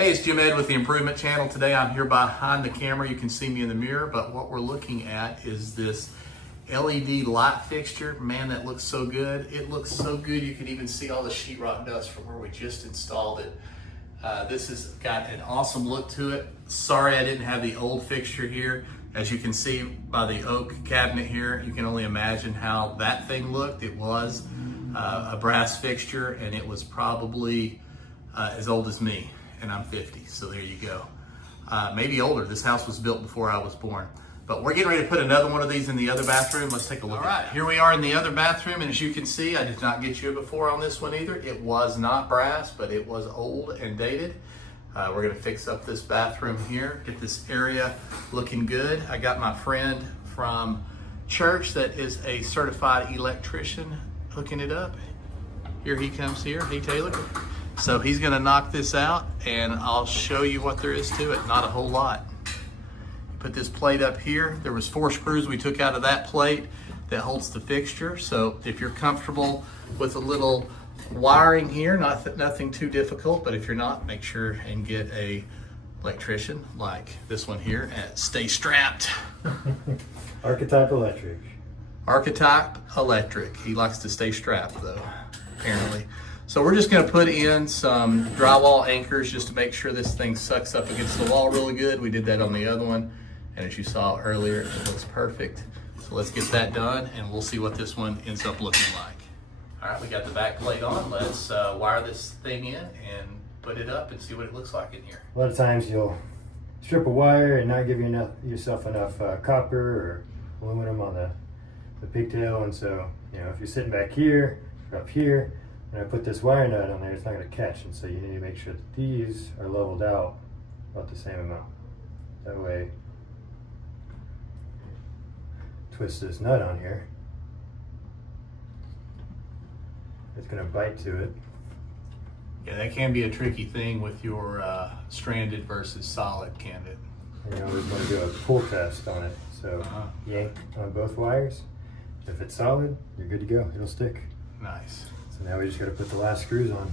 Hey, it's Jim Ed with the Improvement Channel. Today I'm here behind the camera. You can see me in the mirror, but what we're looking at is this LED light fixture. Man, that looks so good. It looks so good you can even see all the sheetrock dust from where we just installed it. This has got an awesome look to it. Sorry I didn't have the old fixture here. As you can see by the oak cabinet here, you can only imagine how that thing looked. It was a brass fixture, and it was probably as old as me. And I'm 50, so there you go. Maybe older. This house was built before I was born. But we're getting ready to put another one of these in the other bathroom. Let's take a look. All right, here we are in the other bathroom, and as you can see, I did not get you before on this one either. It was not brass, but it was old and dated. We're gonna fix up this bathroom here, get this area looking good. I got my friend from church that is a certified electrician hooking it up. Here he comes here. Hey, Taylor. So he's gonna knock this out and I'll show you what there is to it. Not a whole lot. Put this plate up here. There was 4 screws we took out of that plate that holds the fixture. So if you're comfortable with a little wiring here, nothing too difficult, but if you're not, make sure and get a electrician like this one here and stay strapped. Archetype Electric. Archetype Electric. He likes to stay strapped though, apparently. So we're just gonna put in some drywall anchors just to make sure this thing sucks up against the wall really good. We did that on the other one, and as you saw earlier, it looks perfect. So let's get that done and we'll see what this one ends up looking like. All right, we got the back plate on. Let's wire this thing in and put it up and see what it looks like in here. A lot of times you'll strip a wire and not give yourself enough copper or aluminum on the pigtail, and so if you're sitting back here or up here, and I put this wire nut on there, it's not going to catch, and so you need to make sure that these are leveled out about the same amount. That way, twist this nut on here. It's going to bite to it. Yeah, that can be a tricky thing with your stranded versus solid, can't it? And you always want to do a pull test on it. So yank on both wires. If it's solid, you're good to go. It'll stick. Nice. So now we just got to put the last screws on.